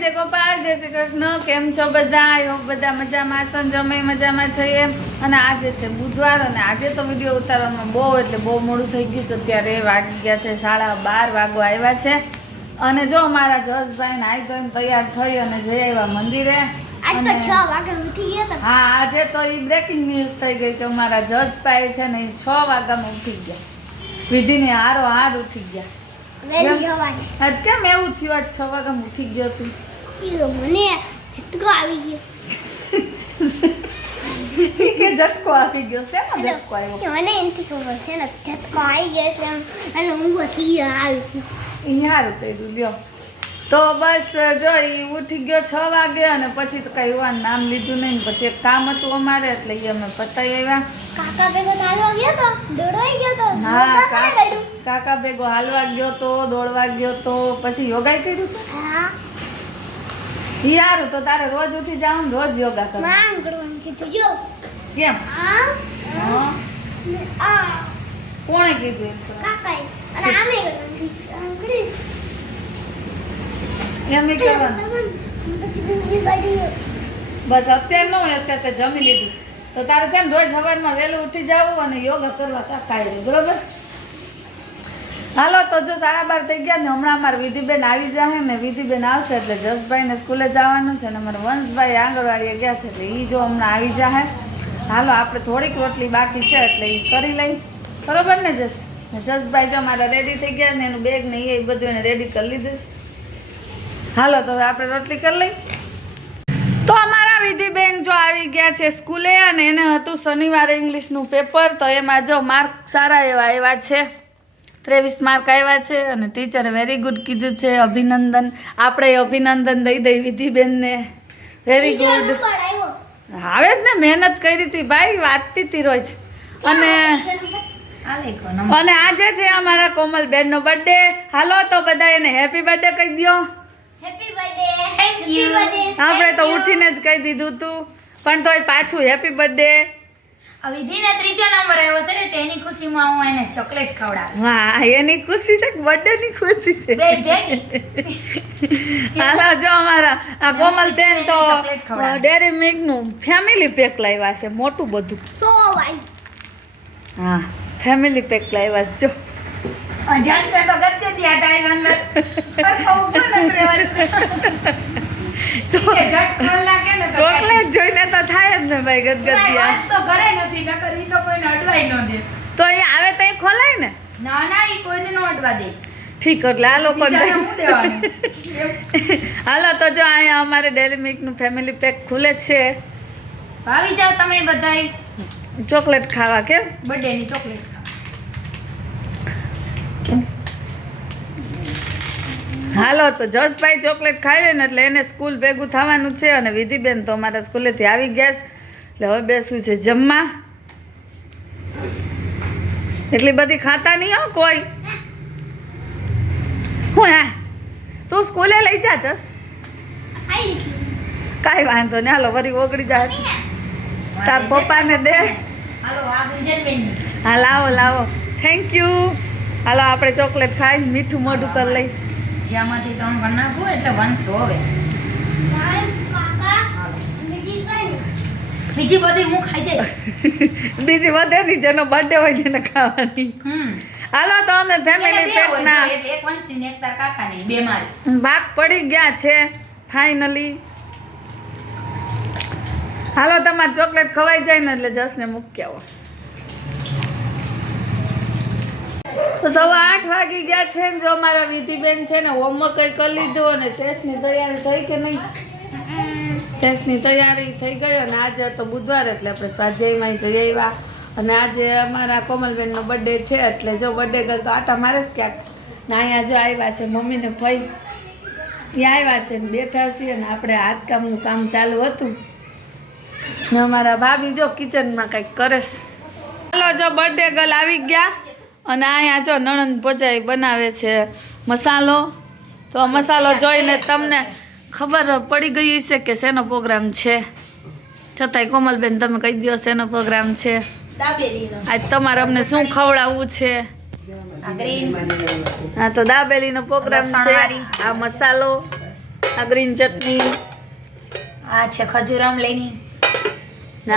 જય ગોપાલ, જય શ્રી કૃષ્ણ. કેમ છો બધા? આઈ હોપ બધા મજામાં છો. અમે મજામાં છીએ. અને આજે છે બુધવાર અને આજે તો વિડીયો ઉતારવામાં બહુ મોડું થઈ ગયું. તો ત્યારે વાગી ગયા છે 12:30 વાગવા આવ્યા છે. અને જો મારા જસભાઈ નાઈ ધોઈને તૈયાર થઈ અને જઈ આવ્યા મંદિરે. આજ તો 6 વાગે ઉઠી ગયા હતા. હા, આજે તો એ બ્રેકિંગ ન્યૂઝ થઈ ગઈ કે મારા જસભાઈ છે ને એ 6 વાગ્યામાં ઉઠી ગયા. વિધિને હાર ઉઠી ગયા. વેલી જવાની. આજ કેમ એવું થયું? આજ 6 વાગ્યામાં ઉઠી ગયો તું? મને ઝટકો આવી ગયો. કે ઝટકો આવી ગયો. શેનો ઝટકો આવ્યો? મને એનથી ખબર છે ને ઝટકો આવી ગયો એટલે અને ઊંઘ થઈ આવી. એ સારું કર્યું લ્યો. તો બસ જો એ ઉઠી ગયો 6 વાગે અને પછી તો કઈ એવા નામ લીધું નહીં. પછી એક કામ હતું અમારે એટલે એ અમે પતાવી આવ્યા. કાકા ભેગો ચાલવા ગયો તો દોડવાઈ ગયો તો. હા, કાકા ભેગો હાલવા ગયો તો, દોડવા ગયો તો, પછી યોગા કર્યું હતું. હા ઈ સારું. તો તારે રોજ ઉઠી જાવ ને રોજ યોગા કર. માંગ કરવાનું કીધું જો. કેમ? આ કોણે કીધું એમ તો? કાકાએ અને આમે કરવાનું કીધું. આમ કરી એમ નહીં કરવાનું. પછી બીજી બાજુ બસ અત્યારે ન હોય, અત્યારે તે જમી લીધું. તો તારે છે ને રોજ સવારમાં વહેલું ઉઠી જવું અને યોગા કરવા કાંઈ બરોબર. હાલો તો જો 12:30 થઈ ગયા ને હમણાં અમારે વિધિબેન આવી જાય ને વિધિબેન આવશે એટલે જસભાઈને સ્કૂલે જવાનું છે ને અમારે વંશભાઈ આંગણવાડીએ ગયા છે એટલે એ જો હમણાં આવી જાય. હાલો આપણે થોડીક રોટલી બાકી છે એટલે એ કરી લઈ. બરોબર ને જસ? જસભાઈ જો મારા રેડી થઈ ગયા ને એનું બેગ ને એ બધું એને રેડી કરી લીધું. હાલો તો હવે આપણે રોટલી કરી લઈ. તો અમારા વિધિબેન જો આવી ગયા છે સ્કૂલે અને એને હતું શનિવારે ઇંગ્લિશનું પેપર. તો એમાં જો માર્ક સારા એવા આવ્યા છે. 23 માર્ક આવ્યા છે અને ટીચરે વેરી ગુડ કીધું છે. અભિનંદન. આપણે અભિનંદન દઈ દઈ વિધિબેનને. Very good. આવે જ ને, મહેનત કરી હતી ભાઈ, વાંચતી હતી રોજ. અને આજે છે અમારા કોમલબેનનો બર્થડે. હાલો તો બધા એને હેપી બર્થડે કહી દો. Happy birthday. Thank you. આપણે તો ઉઠીને જ કહી દીધું તું પણ તોય પાછું હેપી બર્થડે. વિધિને 3જો નંબર આવ્યો છે એટલે એની ખુશીમાં હું એને ચોકલેટ ખવડાવીશ. વાહ, એની ખુશી છે કે બર્થડે ની ખુશી છે? બે ભેગી. હાલો જો અમારા આ કોમલબેન તો ચોકલેટ ખવડાવીશ. ડેરી મિલ્ક નું ફેમિલી પેક લાવ્યા છે મોટું બધું. સો વાઈ. હા, ફેમિલી પેક લાવ્યા છે જો. જસ્ટ તો ગત્તે દિયા તારી અંદર પર કહું પણ રહેવાનું કે ઝટ ખોલ નાખે ને તો ચોકલેટ જોઈને તો થાય જ ને ભાઈ ગદગદિયા. આજ તો ઘરે નથી નકર ઈ તો કોઈને અડવાઈ ન દે. તો એ આવે તો ખોલાય ને. ના ના ઈ કોઈને ન અડવા દે. ઠીક, એટલે આ લોકો બીજાને હું દેવાનું? હાલો તો જો અહીંયા અમારે ડેરી મિલ્ક નું ફેમિલી પેક ખુલે છે. ભાવી જાવ તમે બધાય ચોકલેટ ખાવા. કેમ? બર્થડે ની ચોકલેટ હાલો તો જસભાઈ ચોકલેટ ખાઈ લે ને એટલે એને સ્કૂલ ભેગું થવાનું છે અને વિધિબેન તો અમારા સ્કૂલેથી આવી ગયા છે એટલે હવે બેસવું છે જમવા. એટલી બધી ખાતા નહીં હો કોઈ. હું હા તું સ્કૂલે લઈ જા જસ. ખાઈ લીધું. કાંઈ વાંધો નહીં. હાલો વરી ઓગળી જાય તાર પપ્પાને દે. હાલો આ ગુંજનબેન ની હા લાવો. Thank you. હાલો આપણે ચોકલેટ ખાઈ મીઠું મોઢું કરી લઈ. જ્યાંમાંથી 3 કરી નાખું એટલે વંશ હોવે. કાકા બીજી કઈ બીજી બધી હું ખાઈ જઈશ. બીજી વધે નહીં, જેનો બર્થડે હોય તેને ખાવાની. હાલો તો અમે ફેમિલી પેકના એટલે એક વંશી ને એક તાર કાકાની બે મારી ભાગ પડી ગયા છે ફાઇનલી. હાલો તમારે ચોકલેટ ખવાઈ જાય ને એટલે જસને મૂકી આવો. તો 8:15 વાગી ગયા છે ને જો અમારા વિધિબેન છે ને હોમવર્ક કઈ કરી લીધું અને ટેસ્ટની તૈયારી થઈ કે નહીં? ટેસ્ટની તૈયારી થઈ ગઈ અને આજે તો બુધવાર એટલે આપણે સ્વાધ્યાયમાં જઈ આવ્યા અને આજે અમારા કોમલબેનનો બર્થડે છે એટલે જો બર્થડે ગર્લ તો આટા મારે જ ક્યાંક ને અહીંયા જો આવ્યા છે મમ્મીને ફઈ ત્યાં આવ્યા છે ને બેઠા છીએ ને આપણે હાથકામનું કામ ચાલુ હતું ને અમારા ભાભી જો કિચનમાં કંઈક કરે છે. ચાલો જો બર્થડે ગર્લ આવી ગયા અને અહીંયા જો નણંદ ભોજાઈ બનાવે છે મસાલો. તો આ મસાલો જોઈને તમને ખબર પડી ગઈ છે કે શેનો પ્રોગ્રામ છે. છતાંય કોમલબેન તમે કહી દો શેનો પ્રોગ્રામ છે. દાબેલીનો આજ તમારે અમને શું ખવડાવવું છે? આ ગ્રીન હા તો દાબેલીનો પ્રોગ્રામ છે. આ મસાલો આ ગ્રીન ચટણી, આ છે ખજૂર આમલીની.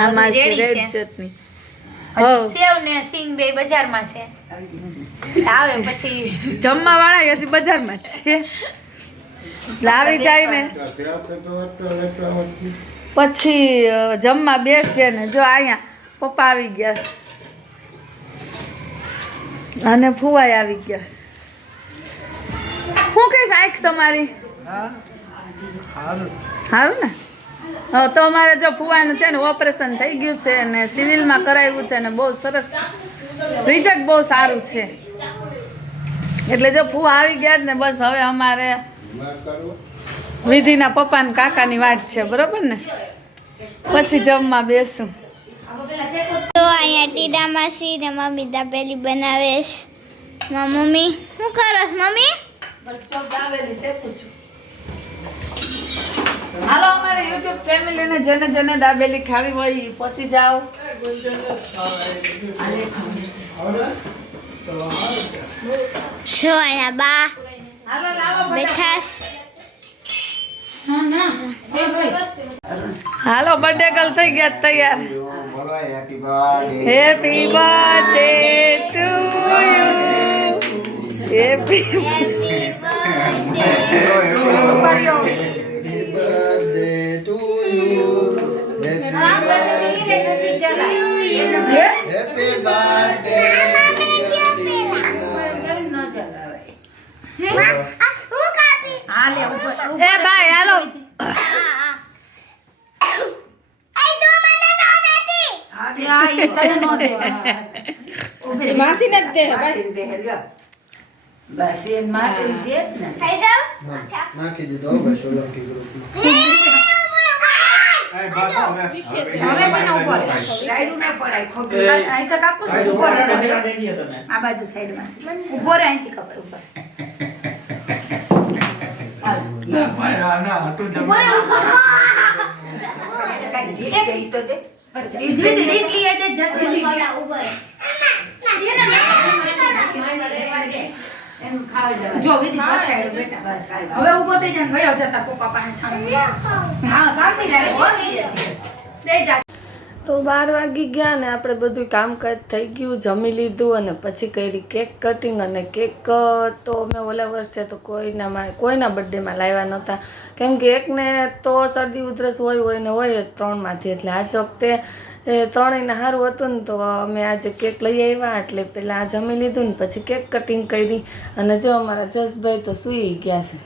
આમાં છે રેડી રેડ છે. ચટણી. હજી સેવ ને સિંગ બે બજારમાં છે. આવે પછી જમવા વાળા હજી બજારમાં જ છે. લાવી જાય ને પછી જમવા બેસીએ ને જો અહીંયા પપ્પા આવી ગયા છે અને ફુવાઈ આવી ગયા છે. શું કહીશ આંખ તમારી? સારું ને? હવે તો અમારે જો ફુવાનું છે ને ઓપરેશન થઈ ગયું છે અને સિવિલમાં કરાવ્યું છે ને બહુ સરસ રિઝલ્ટ બહુ સારું છે. એટલે જો ફુવા આવી ગયા જ ને બસ હવે અમારે વિધિના પપ્પા ને કાકાની વાટ છે, બરોબર ને? પછી જમવા બેસું. તો અહીંયા ટીડા માસી ને મમ્મી દાબેલી બનાવે છે. મમ્મી શું કરો છો મમ્મી? હાલો અમારે યુટ્યુબ ફેમિલીને જેને જેને દાબેલી ખાવી હોય ઈ પહોંચી જાઓ. જો અહીંયા બા હાલો લાવો બધા. બેઠા છે. હાલો બર્થડે ગર્લ થઈ ગયા તૈયાર. Happy birthday to you. Happy એ બાય હાલો. માસી ને જ દે બસ એ માસી દે જ ને. ખાઈ જાઓ? નાખી દીધો હવે સોલંકી ગ્રુપમાં. હવે મને ઉપર સાઈડ ને પડાય ખોટું અહીં તો કાપું છું ઉપર આ બાજુ સાઈડમાં ઉપર અહીંથી કપાય ઉપર જો વિધિ પછાડ્યો બેટા હવે ઊભો થઈ જાય ભયો જતા પપ્પા પાસે છાણ હા શાંતિ રાખો દે જા. તો 12 વાગી ગયા ને આપણે બધું કામકાજ થઈ ગયું, જમી લીધું અને પછી કરી કેક કટિંગ. અને કેક તો અમે ઓલા વર્ષે તો કોઈના બર્થડેમાં લાવ્યા નહોતા, કેમ કે એકને તો શરદી ઉધરસ હોય ને હોય જ ત્રણમાંથી. એટલે આજ વખતે ત્રણેયને સારું હતું ને તો અમે આજે કેક લઈ આવ્યા. એટલે પહેલાં જમી લીધું ને પછી કેક કટિંગ કરી. અને જો અમારા જસભાઈ તો સૂઈ ગયા છે,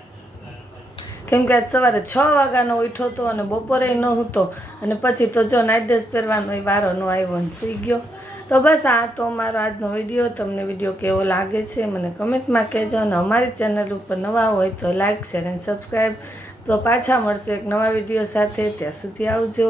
કેમ કે આજ સવારે 6 વાગ્યાનો ઉઠ્યો હતો અને બપોરે ન હતો. અને પછી તો જો નાઇટ ડ્રેસ પહેરવાનો વારો ન આવ્યો ને સૂઈ ગયો. તો બસ આ તો અમારો આજનો વિડીયો. તમને વિડીયો કેવો લાગે છે મને કમેન્ટમાં કહેજો. અને અમારી ચેનલ ઉપર નવા હોય તો લાઇક શેર અને સબસ્ક્રાઈબ. તો પાછા મળશું એક નવા વિડીયો સાથે. ત્યાં સુધી આવજો.